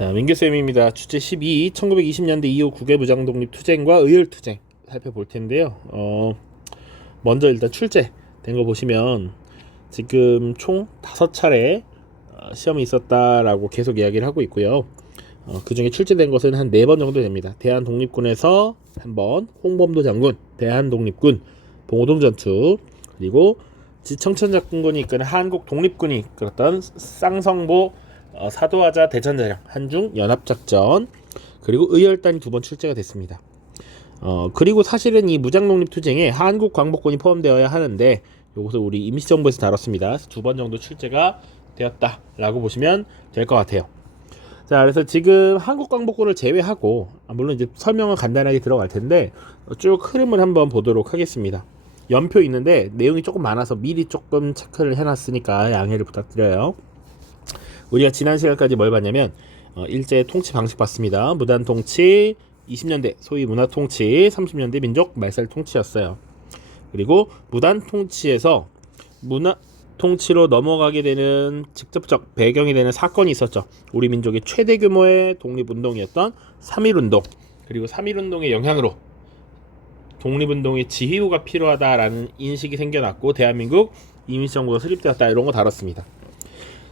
자, 민규쌤입니다. 주제 12, 1920년대 이후 국외 무장독립투쟁과 의열투쟁 살펴볼 텐데요. 먼저 일단 출제된 거 보시면 지금 총 5차례 시험이 있었다라고 계속 이야기를 하고 있고요. 그 중에 출제된 것은 한 4번 정도 됩니다. 대한독립군에서 한번, 홍범도 장군, 대한독립군, 봉오동전투, 그리고 지청천작군이 이끄는 한국독립군이 이끌었던 쌍성보 사도하자 대전자령 한중 연합작전, 그리고 의열단이 2번 출제가 됐습니다. 그리고 사실은 이 무장독립투쟁에 한국 광복군이 포함되어야 하는데 이것을 우리 임시정부에서 다뤘습니다. 2번 정도 출제가 되었다라고 보시면 될 것 같아요. 자, 그래서 지금 한국 광복군을 제외하고, 물론 이제 설명은 간단하게 들어갈 텐데 쭉 흐름을 한번 보도록 하겠습니다. 연표 있는데 내용이 조금 많아서 미리 조금 체크를 해놨으니까 양해를 부탁드려요. 우리가 지난 시간까지 뭘 봤냐면 일제 통치 방식 봤습니다. 무단 통치, 20년대 소위 문화 통치, 30년대 민족 말살 통치였어요. 그리고 무단 통치에서 문화 통치로 넘어가게 되는 직접적 배경이 되는 사건이 있었죠. 우리 민족의 최대 규모의 독립운동이었던 3.1운동, 그리고 3.1운동의 영향으로 독립운동의 지휘구가 필요하다라는 인식이 생겨났고 대한민국 임시정부가 수립되었다, 이런 거 다뤘습니다.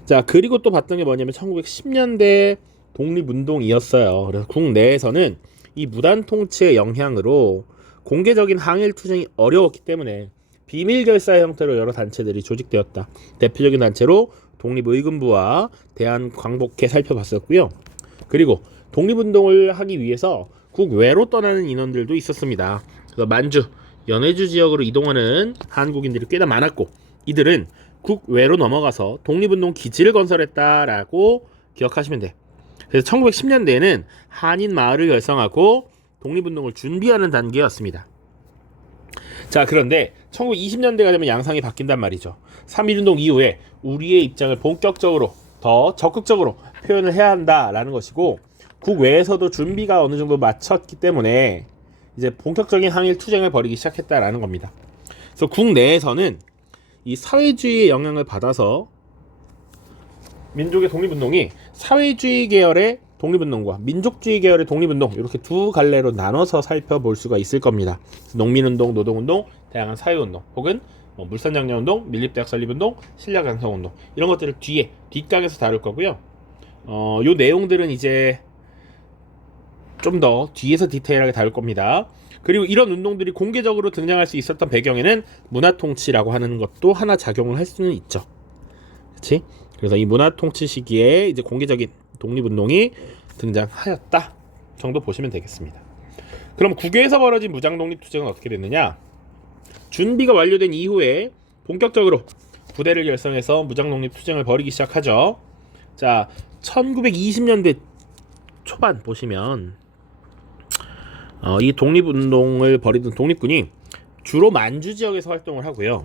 자, 그리고 또 봤던 게 뭐냐면 1910년대 독립운동이었어요. 그래서 국내에서는 이 무단 통치의 영향으로 공개적인 항일 투쟁이 어려웠기 때문에 비밀 결사의 형태로 여러 단체들이 조직되었다. 대표적인 단체로 독립의금부와 대한광복회 살펴봤었고요. 그리고 독립운동을 하기 위해서 국외로 떠나는 인원들도 있었습니다. 그래서 만주, 연해주 지역으로 이동하는 한국인들이 꽤나 많았고, 이들은 국외로 넘어가서 독립운동 기지를 건설했다라고 기억하시면 돼. 그래서 1910년대에는 한인 마을을 결성하고 독립운동을 준비하는 단계였습니다. 자, 그런데 1920년대가 되면 양상이 바뀐단 말이죠. 3.1운동 이후에 우리의 입장을 본격적으로 더 적극적으로 표현을 해야 한다라는 것이고, 국외에서도 준비가 어느 정도 마쳤기 때문에 이제 본격적인 항일 투쟁을 벌이기 시작했다라는 겁니다. 그래서 국내에서는 이 사회주의의 영향을 받아서 민족의 독립운동이 사회주의 계열의 독립운동과 민족주의 계열의 독립운동, 이렇게 두 갈래로 나눠서 살펴볼 수가 있을 겁니다. 농민운동, 노동운동, 다양한 사회운동, 혹은 물산장려운동, 밀립대학 설립운동, 신라강성운동, 이런 것들을 뒷강에서 다룰 거고요. 요 내용들은 이제 좀 더 뒤에서 디테일하게 다룰 겁니다. 그리고 이런 운동들이 공개적으로 등장할 수 있었던 배경에는 문화통치라고 하는 것도 하나 작용을 할 수는 있죠. 그렇지? 그래서 이 문화통치 시기에 이제 공개적인 독립운동이 등장하였다 정도 보시면 되겠습니다. 그럼 국외에서 벌어진 무장독립투쟁은 어떻게 됐느냐? 준비가 완료된 이후에 본격적으로 부대를 결성해서 무장독립투쟁을 벌이기 시작하죠. 자, 1920년대 초반 보시면 이 독립운동을 벌이던 독립군이 주로 만주 지역에서 활동을 하고요.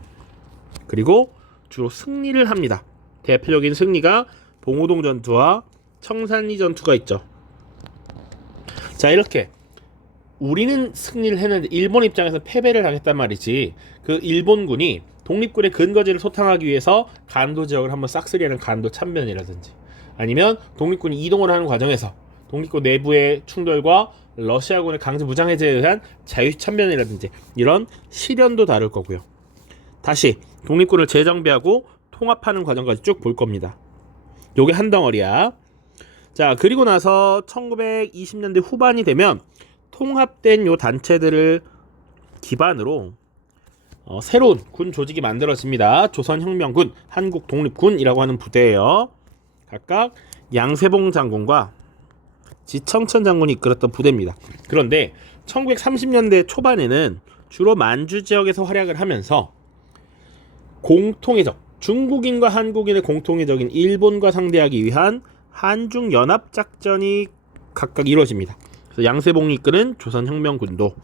그리고 주로 승리를 합니다. 대표적인 승리가 봉오동 전투와 청산리 전투가 있죠. 자, 이렇게 우리는 승리를 했는데 일본 입장에서 패배를 당했단 말이지. 그 일본군이 독립군의 근거지를 소탕하기 위해서 간도 지역을 한번 싹쓸이하는 간도 참변이라든지, 아니면 독립군이 이동을 하는 과정에서 독립군 내부의 충돌과 러시아군의 강제 무장해제에 의한 자유참변이라든지 이런 시련도 다룰 거고요. 다시 독립군을 재정비하고 통합하는 과정까지 쭉 볼 겁니다. 요게 한 덩어리야. 자, 그리고 나서 1920년대 후반이 되면 통합된 요 단체들을 기반으로 새로운 군 조직이 만들어집니다. 조선혁명군, 한국독립군이라고 하는 부대예요. 각각 양세봉 장군과 지청천 장군이 이끌었던 부대입니다. 그런데 1930년대 초반에는 주로 만주 지역에서 활약을 하면서 공통의 적, 중국인과 한국인의 공통의 적인 일본과 상대하기 위한 한중 연합작전이 각각 이루어집니다. 그래서 양세봉이 이끄는 조선혁명군도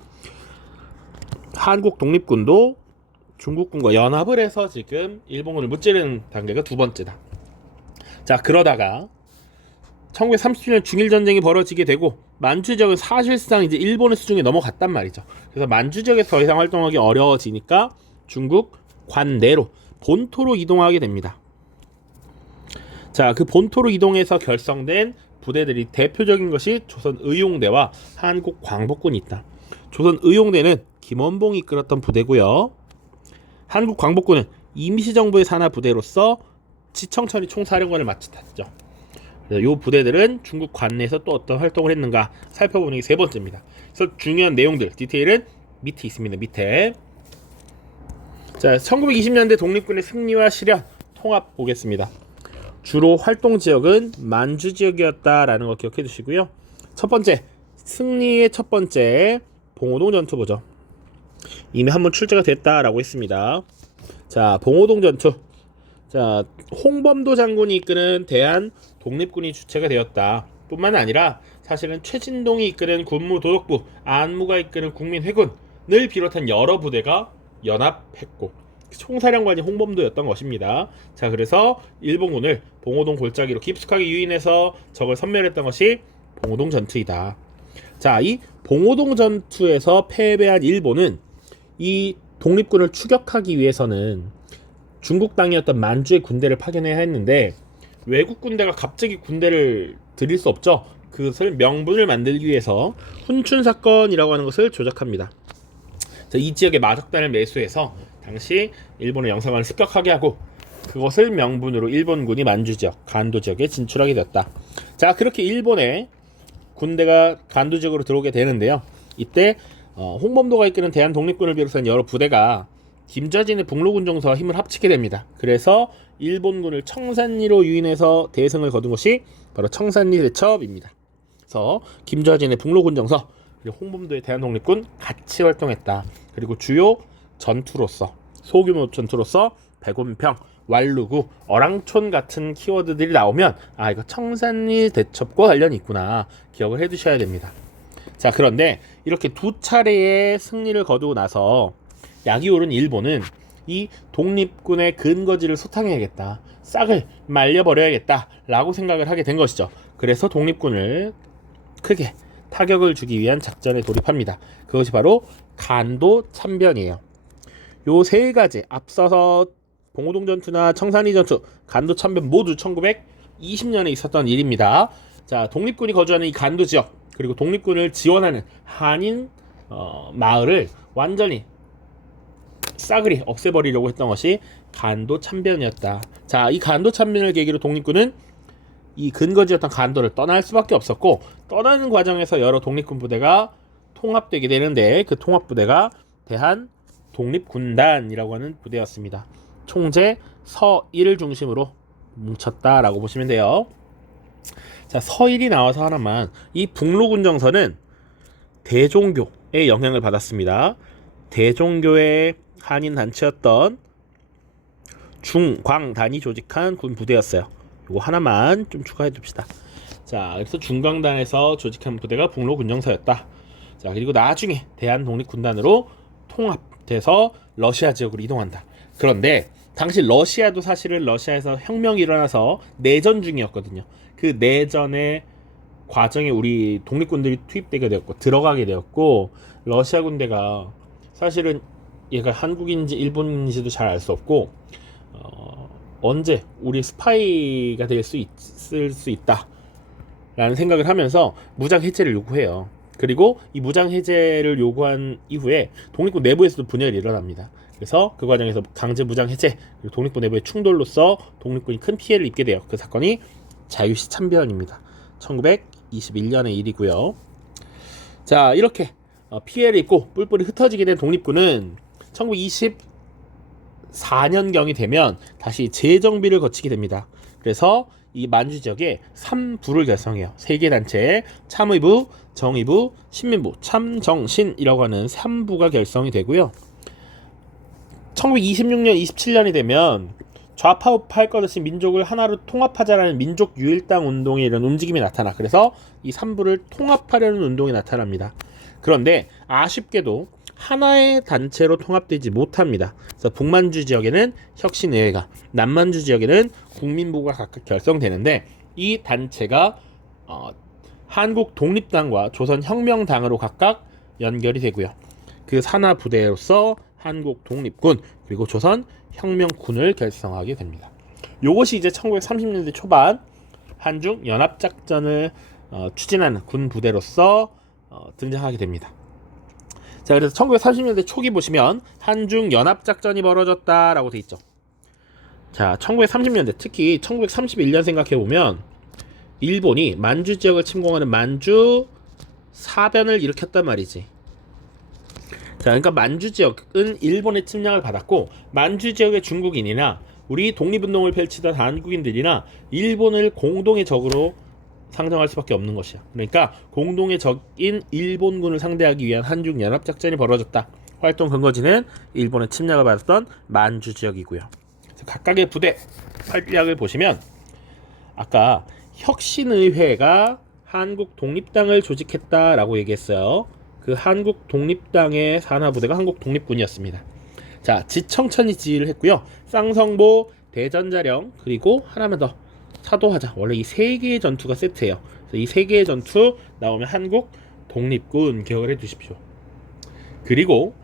한국독립군도 중국군과 연합을 해서 지금 일본군을 무찌르는 단계가 2번째다. 자, 그러다가 1930년 중일전쟁이 벌어지게 되고 만주 지역은 사실상 이제 일본의 수중에 넘어갔단 말이죠. 그래서 만주 지역에서 더 이상 활동하기 어려워지니까 중국 관내로 본토로 이동하게 됩니다. 자, 그 본토로 이동해서 결성된 부대들이 대표적인 것이 조선의용대와 한국광복군이 있다. 조선의용대는 김원봉이 이끌었던 부대고요. 한국광복군은 임시정부의 산하 부대로서 지청천이 총사령관을 맡았죠. 이 부대들은 중국 관내에서 또 어떤 활동을 했는가 살펴보는 게 세 번째입니다. 그래서 중요한 내용들, 디테일은 밑에 있습니다. 밑에. 자, 1920년대 독립군의 승리와 실현, 통합 보겠습니다. 주로 활동 지역은 만주 지역이었다라는 거 기억해 두시고요. 첫 번째, 승리의 첫 번째 봉오동 전투 보죠. 이미 한번 출제가 됐다라고 했습니다. 자, 봉오동 전투. 자, 홍범도 장군이 이끄는 대한 독립군이 주체가 되었다. 뿐만 아니라 사실은 최진동이 이끄는 군무도독부, 안무가 이끄는 국민회군을 비롯한 여러 부대가 연합했고 총사령관이 홍범도였던 것입니다. 자, 그래서 일본군을 봉오동 골짜기로 깊숙하게 유인해서 적을 섬멸했던 것이 봉오동 전투이다. 자, 이 봉오동 전투에서 패배한 일본은 이 독립군을 추격하기 위해서는 중국 땅이었던 만주의 군대를 파견해야 했는데 외국 군대가 갑자기 군대를 들일 수 없죠. 그것을 명분을 만들기 위해서 훈춘 사건이라고 하는 것을 조작합니다. 자, 이 지역에 마적단을 매수해서 당시 일본의 영사관을 습격하게 하고 그것을 명분으로 일본군이 만주 지역, 간도 지역에 진출하게 되었다. 자, 그렇게 일본의 군대가 간도 지역으로 들어오게 되는데요. 이때 홍범도가 이끄는 대한독립군을 비롯한 여러 부대가 김좌진의 북로군정서와 힘을 합치게 됩니다. 그래서 일본군을 청산리로 유인해서 대승을 거둔 것이 바로 청산리 대첩입니다. 그래서 김좌진의 북로군정서 그리고 홍범도의 대한독립군 같이 활동했다. 그리고 주요 전투로서 소규모 전투로서 백운평, 왈루구, 어랑촌 같은 키워드들이 나오면 아, 이거 청산리 대첩과 관련이 있구나 기억을 해두셔야 됩니다. 자, 그런데 이렇게 두 차례의 승리를 거두고 나서 약이 오른 일본은 이 독립군의 근거지를 소탕해야겠다, 싹을 말려버려야겠다 라고 생각을 하게 된 것이죠. 그래서 독립군을 크게 타격을 주기 위한 작전에 돌입합니다. 그것이 바로 간도 참변이에요. 요 세 가지, 앞서서 봉오동 전투나 청산리 전투, 간도 참변 모두 1920년에 있었던 일입니다. 자, 독립군이 거주하는 이 간도 지역 그리고 독립군을 지원하는 한인 마을을 완전히 싸그리 없애버리려고 했던 것이 간도 참변이었다. 자, 이 간도 참변을 계기로 독립군은 이 근거지였던 간도를 떠날 수밖에 없었고 떠나는 과정에서 여러 독립군 부대가 통합되게 되는데 그 통합부대가 대한 독립군단이라고 하는 부대였습니다. 총재 서일을 중심으로 뭉쳤다라고 보시면 돼요. 자, 서일이 나와서 하나만, 이 북로군정서는 대종교의 영향을 받았습니다. 대종교의 한인 단체였던 중광단이 조직한 군 부대였어요. 이거 하나만 좀 추가해 둡시다. 자, 그래서 중광단에서 조직한 부대가 북로군정서였다. 자, 그리고 나중에 대한독립군단으로 통합돼서 러시아 지역으로 이동한다. 그런데 당시 러시아도 사실은 러시아에서 혁명이 일어나서 내전 중이었거든요. 그 내전의 과정에 우리 독립군들이 투입되게 되었고 들어가게 되었고 러시아 군대가 사실은 얘가 한국인지 일본인지도 잘 알 수 없고 언제 우리 스파이가 될 수 있을 수 있다 라는 생각을 하면서 무장 해제를 요구해요. 그리고 이 무장 해제를 요구한 이후에 독립군 내부에서도 분열이 일어납니다. 그래서 그 과정에서 강제 무장 해제 그리고 독립군 내부의 충돌로서 독립군이 큰 피해를 입게 돼요. 그 사건이 자유시 참변입니다. 1921년의 일이고요. 자, 이렇게 피해를 입고 뿔뿔이 흩어지게 된 독립군은 1924년경이 되면 다시 재정비를 거치게 됩니다. 그래서 이 만주 지역에 3부를 결성해요. 3개 단체, 참의부, 정의부, 신민부, 참정신이라고 하는 3부가 결성이 되고요. 1926년, 27년이 되면 좌파 우파 할 것 없이 민족을 하나로 통합하자라는 민족 유일당 운동의 이런 움직임이 나타나. 그래서 이 3부를 통합하려는 운동이 나타납니다. 그런데 아쉽게도 하나의 단체로 통합되지 못합니다. 그래서 북만주 지역에는 혁신의회가, 남만주 지역에는 국민부가 각각 결성되는데 이 단체가 한국독립당과 조선혁명당으로 각각 연결이 되고요. 그 산하 부대로서 한국독립군 그리고 조선혁명군을 결성하게 됩니다. 요것이 이제 1930년대 초반 한중 연합작전을 추진하는 군 부대로서 등장하게 됩니다. 자, 그래서 1930년대 초기 보시면 한중 연합작전이 벌어졌다라고 돼 있죠. 자, 1930년대 특히 1931년 생각해 보면 일본이 만주 지역을 침공하는 만주 사변을 일으켰단 말이지. 자, 그러니까 만주 지역은 일본의 침략을 받았고 만주 지역의 중국인이나 우리 독립운동을 펼치던 한국인들이나 일본을 공동의 적으로 상정할 수밖에 없는 것이야. 그러니까 공동의 적인 일본군을 상대하기 위한 한중 연합작전이 벌어졌다. 활동 근거지는 일본의 침략을 받았던 만주 지역이고요. 각각의 부대 활약을 보시면 아까 혁신의회가 한국 독립당을 조직했다라고 얘기했어요. 그 한국 독립당의 산하부대가 한국 독립군이었습니다. 자, 지청천이 지휘를 했고요. 쌍성보, 대전자령, 그리고 하나만 더 사도하자. 원래 이 세 개의 전투가 세트예요. 이 세 개의 전투 나오면 한국 독립군 기억을 해두십시오. 그리고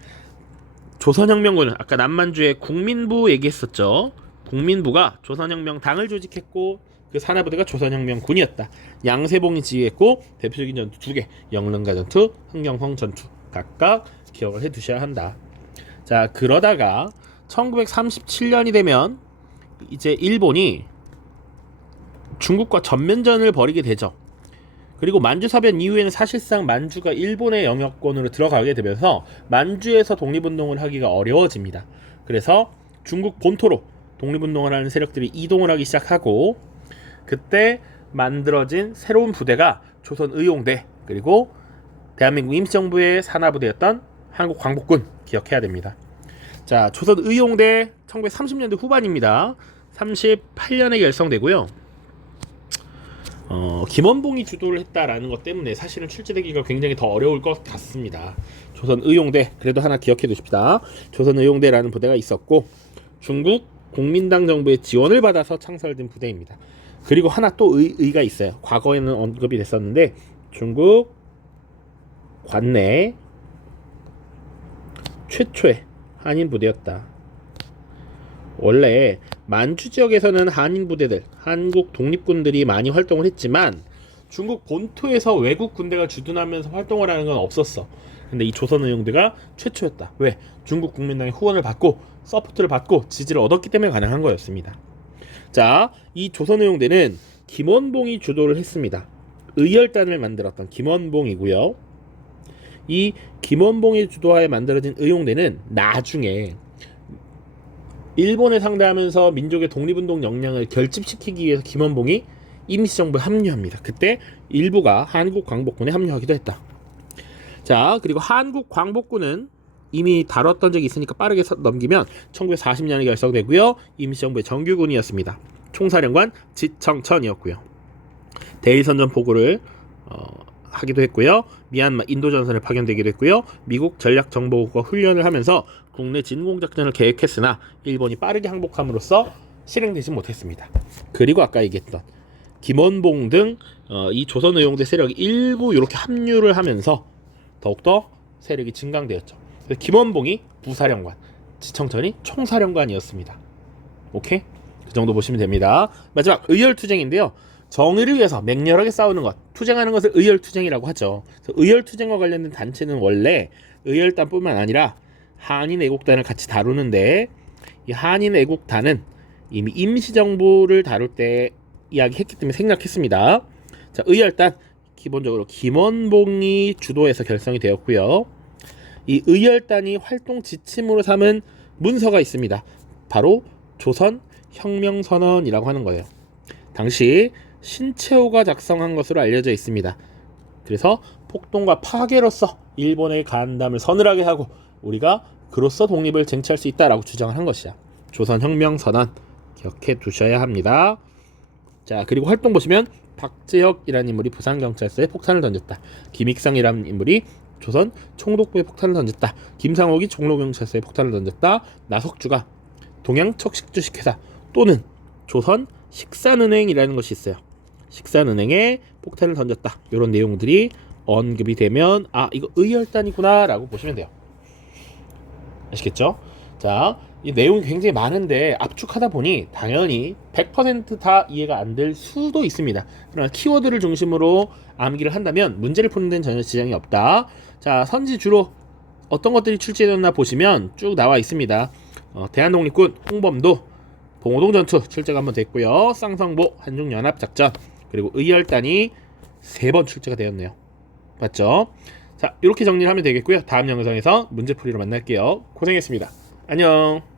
조선혁명군은 아까 남만주의 국민부 얘기했었죠. 국민부가 조선혁명당을 조직했고 그 산하부대가 조선혁명군이었다. 양세봉이 지휘했고 대표적인 전투 2개, 영릉가 전투, 흥경성 전투 각각 기억을 해두셔야 한다. 자, 그러다가 1937년이 되면 이제 일본이 중국과 전면전을 벌이게 되죠. 그리고 만주사변 이후에는 사실상 만주가 일본의 영역권으로 들어가게 되면서 만주에서 독립운동을 하기가 어려워집니다. 그래서 중국 본토로 독립운동을 하는 세력들이 이동을 하기 시작하고 그때 만들어진 새로운 부대가 조선의용대 그리고 대한민국 임시정부의 산하부대였던 한국광복군 기억해야 됩니다. 자, 조선의용대 1930년대 후반입니다. 38년에 결성되고요. 김원봉이 주도를 했다라는 것 때문에 사실은 출제되기가 굉장히 더 어려울 것 같습니다. 조선의용대 그래도 하나 기억해 두십시다. 조선의용대라는 부대가 있었고 중국 국민당 정부의 지원을 받아서 창설된 부대입니다. 그리고 하나 또 의가 있어요. 과거에는 언급이 됐었는데 중국 관내 최초의 한인 부대였다. 원래 만주 지역에서는 한인 부대들, 한국 독립군들이 많이 활동을 했지만 중국 본토에서 외국 군대가 주둔하면서 활동을 하는 건 없었어. 근데 이 조선의용대가 최초였다. 왜? 중국 국민당의 후원을 받고 서포트를 받고 지지를 얻었기 때문에 가능한 거였습니다. 자, 이 조선의용대는 김원봉이 주도를 했습니다. 의열단을 만들었던 김원봉이고요. 이 김원봉의 주도하에 만들어진 의용대는 나중에 일본을 상대하면서 민족의 독립운동 역량을 결집시키기 위해서 김원봉이 임시정부에 합류합니다. 그때 일부가 한국광복군에 합류하기도 했다. 자, 그리고 한국광복군은 이미 다뤘던 적이 있으니까 빠르게 넘기면 1940년에 결성되고요. 임시정부의 정규군이었습니다. 총사령관 지청천이었고요. 대일선전 보고를 하기도 했고요. 미얀마 인도전선에 파견되기도 했고요. 미국 전략정보국과 훈련을 하면서 국내 진공작전을 계획했으나 일본이 빠르게 항복함으로써 실행되지 못했습니다. 그리고 아까 얘기했던 김원봉 등 이 조선의용대 세력이 일부 이렇게 합류를 하면서 더욱더 세력이 증강되었죠. 그래서 김원봉이 부사령관, 지청천이 총사령관이었습니다. 오케이? 그 정도 보시면 됩니다. 마지막 의열투쟁인데요. 정의를 위해서 맹렬하게 싸우는 것, 투쟁하는 것을 의열투쟁이라고 하죠. 의열투쟁과 관련된 단체는 원래 의열단뿐만 아니라 한인애국단을 같이 다루는데 이 한인애국단은 이미 임시정부를 다룰 때 이야기했기 때문에 생략했습니다. 자, 의열단 기본적으로 김원봉이 주도해서 결성이 되었고요. 이 의열단이 활동 지침으로 삼은 문서가 있습니다. 바로 조선혁명선언이라고 하는 거예요. 당시 신채호가 작성한 것으로 알려져 있습니다. 그래서 폭동과 파괴로서 일본의 간담을 서늘하게 하고 우리가 그로써 독립을 쟁취할 수 있다라고 주장을 한 것이야. 조선혁명선언 기억해 두셔야 합니다. 자, 그리고 활동 보시면 박재혁이라는 인물이 부산경찰서에 폭탄을 던졌다. 김익성이라는 인물이 조선 총독부에 폭탄을 던졌다. 김상옥이 종로경찰서에 폭탄을 던졌다. 나석주가 동양척식주식회사 또는 조선 식산은행이라는 것이 있어요. 식산은행에 폭탄을 던졌다. 이런 내용들이 언급이 되면 아, 이거 의열단이구나 라고 보시면 돼요. 아시겠죠? 자, 이 내용이 굉장히 많은데 압축하다 보니 당연히 100%다 이해가 안 될 수도 있습니다. 그러나 키워드를 중심으로 암기를 한다면 문제를 푸는 데는 전혀 지장이 없다. 자, 선지 주로 어떤 것들이 출제되었나 보시면 쭉 나와 있습니다. 대한독립군, 홍범도, 봉오동전투 출제가 한번 됐고요. 쌍성보, 한중연합작전, 그리고 의열단이 3번 출제가 되었네요. 맞죠? 자, 이렇게 정리를 하면 되겠고요. 다음 영상에서 문제풀이로 만날게요. 고생했습니다. 안녕.